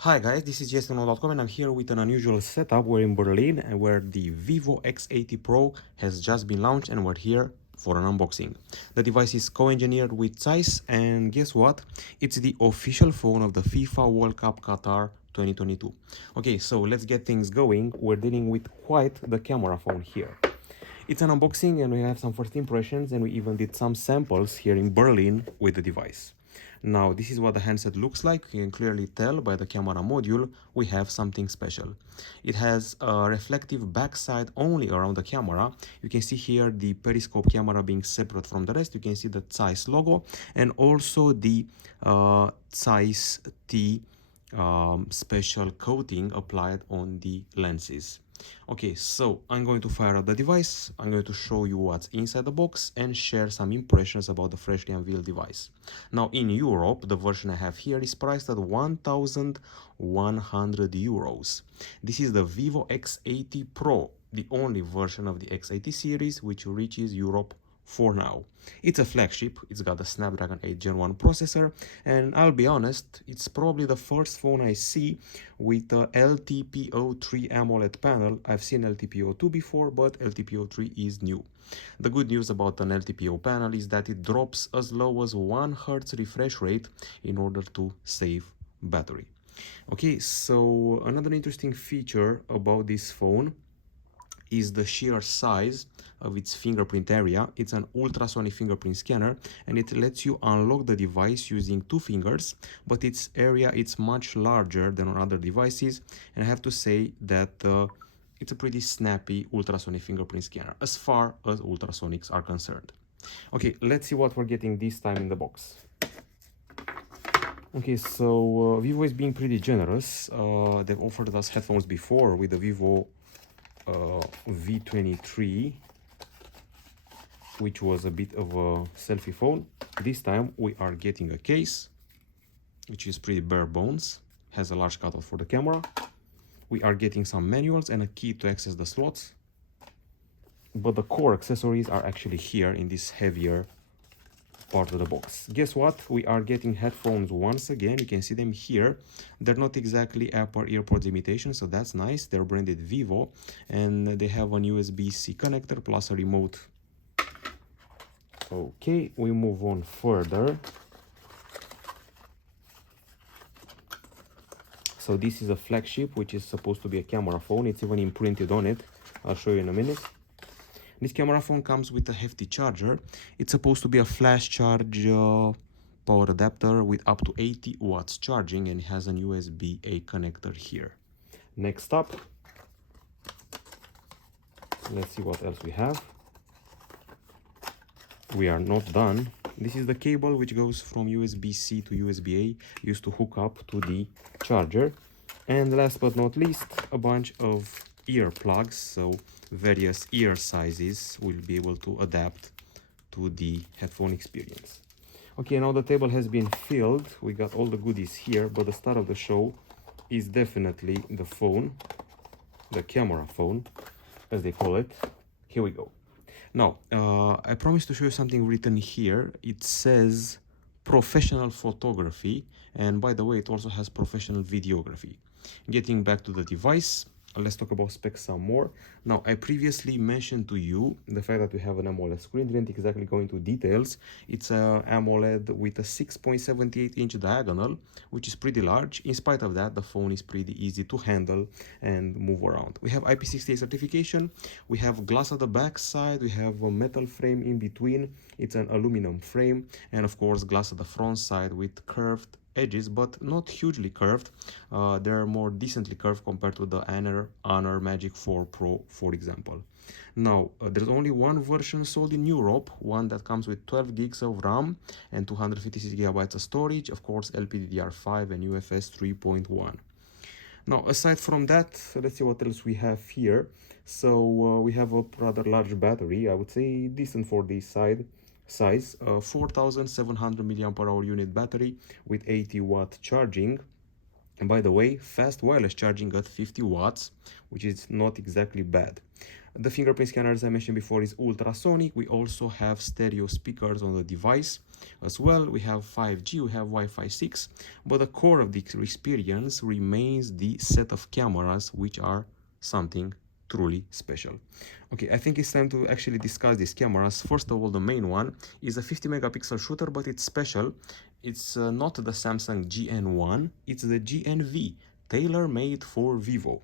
Hi guys, this is JSON.com and I'm here with an unusual setup. We're in Berlin and where the Vivo X80 Pro has just been launched and we're here for an unboxing. The device is co-engineered with Zeiss and guess what? It's the official phone of the FIFA World Cup Qatar 2022. Okay, so let's get things going. We're dealing with quite the camera phone here. It's an unboxing and we have some first impressions and we even did some samples here in Berlin with the device. Now this is what the handset looks like. You can clearly tell by the camera module we have something special. It has a reflective backside only around the camera. You can see here the periscope camera being separate from the rest. You can see the Zeiss logo and also the Zeiss T special coating applied on the lenses. Okay, so I'm going to fire up the device, I'm going to show you what's inside the box and share some impressions about the freshly unveiled device. Now in Europe, the version I have here is priced at 1,100 euros. This is the Vivo X80 Pro, the only version of the X80 series which reaches Europe for now. It's a flagship, it's got the Snapdragon 8 Gen 1 processor, and I'll be honest, it's probably the first phone I see with a LTPO3 AMOLED panel. I've seen LTPO2 before, but LTPO3 is new. The good news about an LTPO panel is that it drops as low as 1 Hz refresh rate in order to save battery. Okay, so another interesting feature about this phone is the sheer size of its fingerprint area. It's an ultrasonic fingerprint scanner and it lets you unlock the device using 2 fingers, but its area it's much larger than on other devices, and I have to say that it's a pretty snappy ultrasonic fingerprint scanner as far as ultrasonics are concerned. Okay, let's see what we're getting this time in the box. Okay, so Vivo is being pretty generous. They've offered us headphones before with the Vivo V23, which was a bit of a selfie phone. This time we are getting a case, which is pretty bare bones, has a large cutout for the camera. We are getting some manuals and a key to access the slots, but the core accessories are actually here in this heavier part of the box. Guess what? We are getting headphones once again. You can see them here. They're not exactly Apple AirPods imitation, so that's nice. They're branded Vivo and they have an USB-C connector plus a remote. Okay, we move on further. So this is a flagship, which is supposed to be a camera phone. It's even imprinted on it. I'll show you in a minute. This camera phone comes with a hefty charger. It's supposed to be a flash charge power adapter with up to 80 watts charging, and it has an USB-A connector here. Next up, let's see what else we have. We are not done. This is the cable which goes from USB-C to USB-A, used to hook up to the charger. And last but not least, a bunch of ear plugs, so various ear sizes will be able to adapt to the headphone experience. Okay, now the table has been filled. We got all the goodies here, but the star of the show is definitely the phone, the camera phone, as they call it. Here we go. Now, I promised to show you something written here. It says professional photography, and by the way, it also has professional videography. Getting back to the device, let's talk about specs some more. Now, I previously mentioned to you the fact that we have an AMOLED screen. Didn't exactly go into details. It's a AMOLED with a 6.78-inch diagonal, which is pretty large. In spite of that, the phone is pretty easy to handle and move around. We have IP68 certification. We have glass at the back side. We have a metal frame in between. It's an aluminum frame, and of course, glass at the front side with curved edges, but not hugely curved. They're more decently curved compared to the Honor Magic 4 Pro, for example. Now, there's only one version sold in Europe, one that comes with 12 gigs of RAM and 256 gigabytes of storage, of course LPDDR5 and UFS 3.1. Now, aside from that, let's see what else we have here. So we have a rather large battery, I would say decent for this size, 4700 mAh unit battery with 80 watt charging. And by the way, fast wireless charging at 50 watts, which is not exactly bad. The fingerprint scanner, as I mentioned before, is ultrasonic. We also have stereo speakers on the device. as well. We have 5G, we have Wi-Fi 6, but the core of the experience remains the set of cameras, which are something truly special. Okay, I think it's time to actually discuss these cameras. First of all, the main one is a 50 megapixel shooter, but it's special. It's not the Samsung GN1, it's the GNV, tailor-made for Vivo.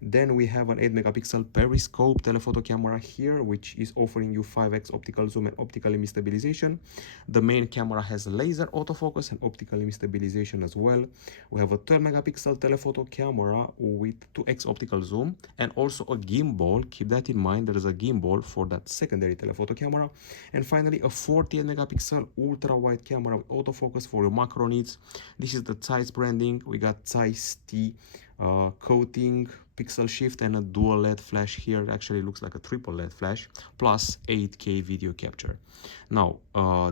Then we have an 8 megapixel periscope telephoto camera here, which is offering you 5x optical zoom and optical image stabilization. The main camera has laser autofocus and optical image stabilization as well. We have a 12 megapixel telephoto camera with 2x optical zoom and also a gimbal. Keep that in mind, there is a gimbal for that secondary telephoto camera. And finally, a 48 megapixel ultra wide camera with autofocus for your macro needs. This is the Zeiss branding. We got Zeiss T coating, pixel shift, and a dual LED flash here. It actually looks like a triple LED flash, plus 8K video capture. Now,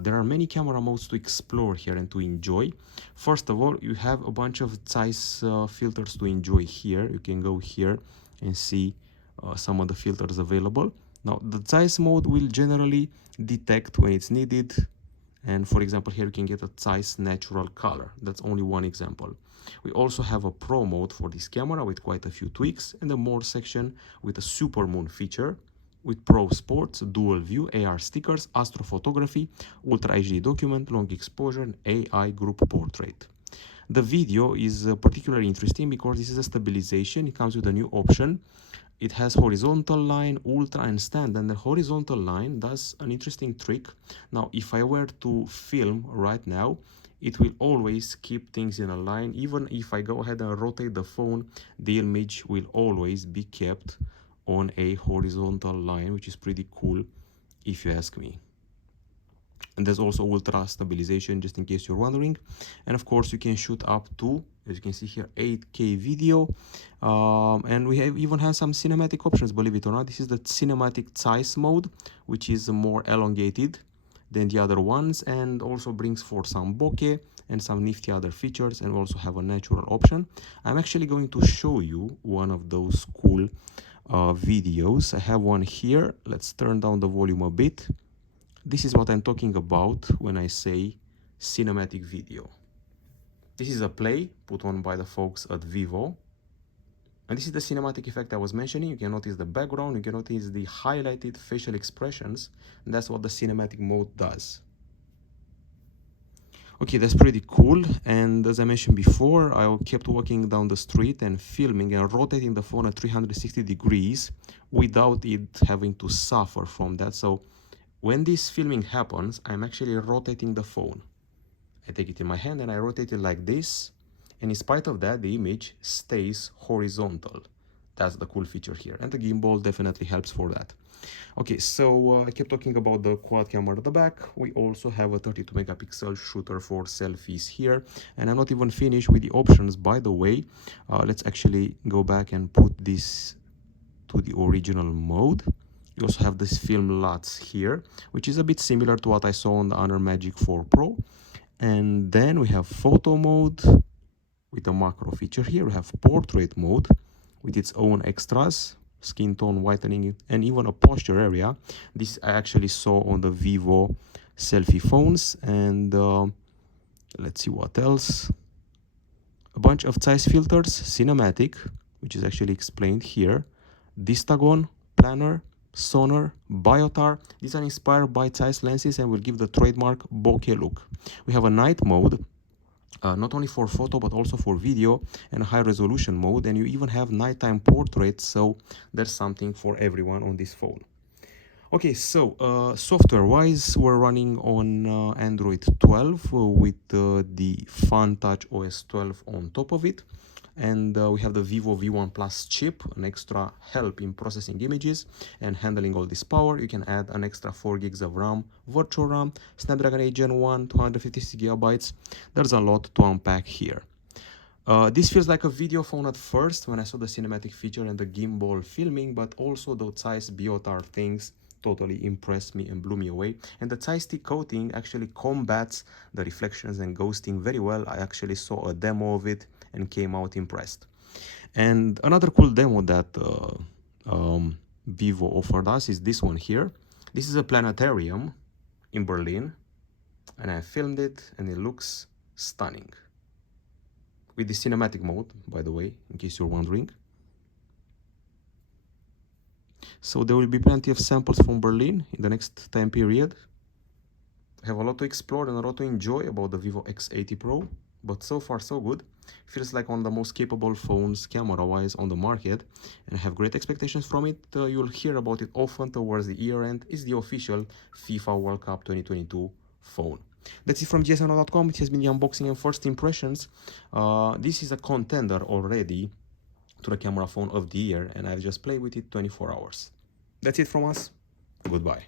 there are many camera modes to explore here and to enjoy. First of all, you have a bunch of Zeiss filters to enjoy here. You can go here and see some of the filters available. Now, the Zeiss mode will generally detect when it's needed. And for example, here you can get a Zeiss natural color. That's only one example. We also have a Pro mode for this camera with quite a few tweaks, and a more section with a super moon feature with Pro Sports, dual view, AR stickers, astrophotography, ultra HD document, long exposure, and AI group portrait. The video is particularly interesting because this is a stabilization. It comes with a new option. It has horizontal line, ultra, and stand, and the horizontal line does an interesting trick. Now, if I were to film right now, it will always keep things in a line. Even if I go ahead and rotate the phone, the image will always be kept on a horizontal line, which is pretty cool if you ask me. And there's also ultra stabilization, just in case you're wondering. And of course, you can shoot up to, as you can see here, 8K video. And we even have some cinematic options, believe it or not. This is the cinematic Zeiss mode, which is more elongated than the other ones, and also brings forth some bokeh and some nifty other features, and we also have a natural option. I'm actually going to show you one of those cool videos. I have one here. Let's turn down the volume a bit. This is what I'm talking about when I say cinematic video. This is a play put on by the folks at Vivo. And this is the cinematic effect I was mentioning. You can notice the background, you can notice the highlighted facial expressions, and that's what the cinematic mode does. Okay, that's pretty cool. And as I mentioned before, I kept walking down the street and filming and rotating the phone at 360 degrees without it having to suffer from that. So when this filming happens, I'm actually rotating the phone. I take it in my hand and I rotate it like this. And in spite of that, the image stays horizontal. That's the cool feature here. And the gimbal definitely helps for that. Okay, so I kept talking about the quad camera at the back. We also have a 32 megapixel shooter for selfies here. And I'm not even finished with the options, by the way. Let's actually go back and put this to the original mode. You also have this film LUTs here, which is a bit similar to what I saw on the Honor Magic 4 Pro. And then we have photo mode with a macro feature here. We have portrait mode with its own extras, skin tone whitening, and even a posture area. This I actually saw on the Vivo selfie phones. And let's see what else. A bunch of Zeiss filters, cinematic, which is actually explained here, Distagon, planar, sonar, biotar. These are inspired by Zeiss lenses and will give the trademark bokeh look. We have a night mode, not only for photo but also for video, and a high resolution mode, and you even have nighttime portraits, so there's something for everyone on this phone. Okay, so software wise, we're running on Android 12 with the Fun Touch OS 12 on top of it. And we have the Vivo V1 Plus chip, an extra help in processing images and handling all this power. You can add an extra 4 gigs of RAM, virtual RAM, Snapdragon 8 Gen 1, 256 gigabytes. There's a lot to unpack here. This feels like a video phone at first when I saw the cinematic feature and the gimbal filming, but also the Zeiss biotar things totally impressed me and blew me away. And the Zeiss T coating actually combats the reflections and ghosting very well. I actually saw a demo of it and came out impressed. And another cool demo that Vivo offered us is this one here. This is a planetarium in Berlin. and I filmed it, and it looks stunning. With the cinematic mode, by the way, in case you're wondering. So there will be plenty of samples from Berlin in the next time period. I have a lot to explore and a lot to enjoy about the Vivo X80 Pro, but so far so good. Feels like one of the most capable phones camera-wise on the market, and I have great expectations from it. You'll hear about it often towards the year end. It's the official FIFA World Cup 2022 phone. That's it from gsno.com. It has been the unboxing and first impressions. This is a contender already to the camera phone of the year, and I've just played with it 24 hours. That's it from us. Goodbye.